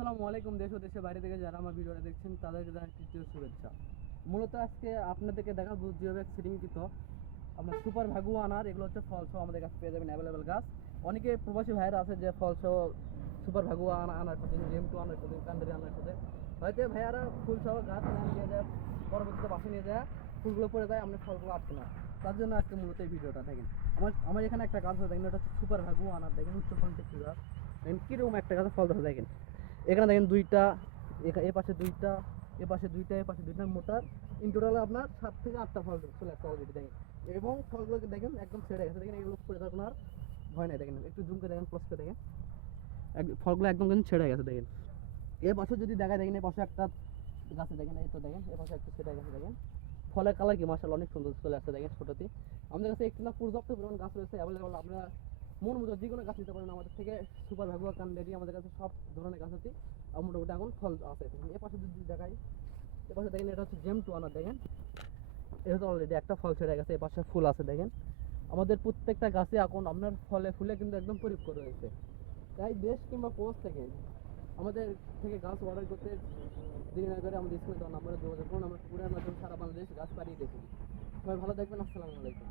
আসসালামু আলাইকুম। দেশ ও দেশের বাইরে থেকে যারা আমার ভিডিওটা দেখছেন তাদেরকে জানাই তৃতীয় শুভেচ্ছা। মূলত আজকে আপনাদেরকে দেখাবো যেভাবে সেটিংকৃত আপনার সুপার ভাগু আনার এগুলো হচ্ছে ফলসহ আমাদের কাছে পেয়ে যাবেন অ্যাভেলেবেল গাছ। অনেকে প্রবাসী ভাইয়েরা আছে যে ফলসহ সুপার ভাগু আনার সাথে জেম2 আনার সাথে কান্ডারি আনার সাথে হয়তো ভাইয়ারা ফুলসহ গাছ নিয়ে যায়, পরবর্তীতে বাসে নিয়ে যায় ফুলগুলো পড়ে যায়, আপনার ফলগুলো আসছে না। তার জন্য আজকে মূলত এই ভিডিওটা দেখেন। আমার এখানে একটা গাছ আছে দেখেন, এটা হচ্ছে সুপার ভাগু আনার। দেখেন উচ্চ ফলনটি গাছ, দেখেন কীরকম একটা গাছে ফল ধরে। দেখেন এখানে দেখেন দুইটা, এ পাশে দুইটা, এ পাশে দুইটা, এ পাশে দুইটা, মোটার ইন টোটাল আপনার 7 থেকে 8টা ফল চলে আসছে অলরেডি। দেখেন এবং ফলগুলোকে দেখেন একদম ছেড়ে গেছে। দেখেন এগুলো পড়ে থাকুন আর ভয় নাই। দেখেন একটু জুম করে দেখেন, ক্লোজ করে দেখেন, ফলগুলো একদম কিন্তু ছেড়ে গেছে। দেখেন এ পাশে যদি দেখায়, দেখেন এ পাশে একটা গাছে দেখেন, এই তো দেখেন এ পাশে একটু ছেড়ে গেছে। দেখেন ফলের কালার কি মাশাআল্লাহ অনেক সুন্দর চলে আসছে। দেখেন ছোটোতে আমাদের কাছে একটু না পর্যাপ্ত পরিমাণ গাছ রয়েছে অ্যাভেলেবল। আপনারা মন মতো যে কোনো গাছ নিতে পারেন আমাদের থেকে। সুপার ভাগুয়া কান্ডারি আমাদের কাছে সব ধরনের গাছ আছে, আর মোটামুটি এখন ফল আছে। এ পাশে যদি দেখাই, এ পাশে দেখেন এটা হচ্ছে জেম2 আনার। দেখেন এটা তো অলরেডি একটা ফল ছেড়ে গেছে, এ পাশে ফুল আছে। দেখেন আমাদের প্রত্যেকটা গাছে এখন আপনার ফলে ফুলে কিন্তু একদম পরিপক্ক রয়েছে। তাই দেশ কিংবা পোস্ট থেকে আমাদের থেকে গাছ অর্ডার করতে দেরি না করে আমাদের স্ক্রিনে দেওয়া নাম্বারে যোগাযোগ করুন। আমরা পুরো মাধ্যমে সারা বাংলাদেশ গাছ পাঠিয়ে দিয়েছি। সবাই ভালো থাকবেন। আসসালামু আলাইকুম।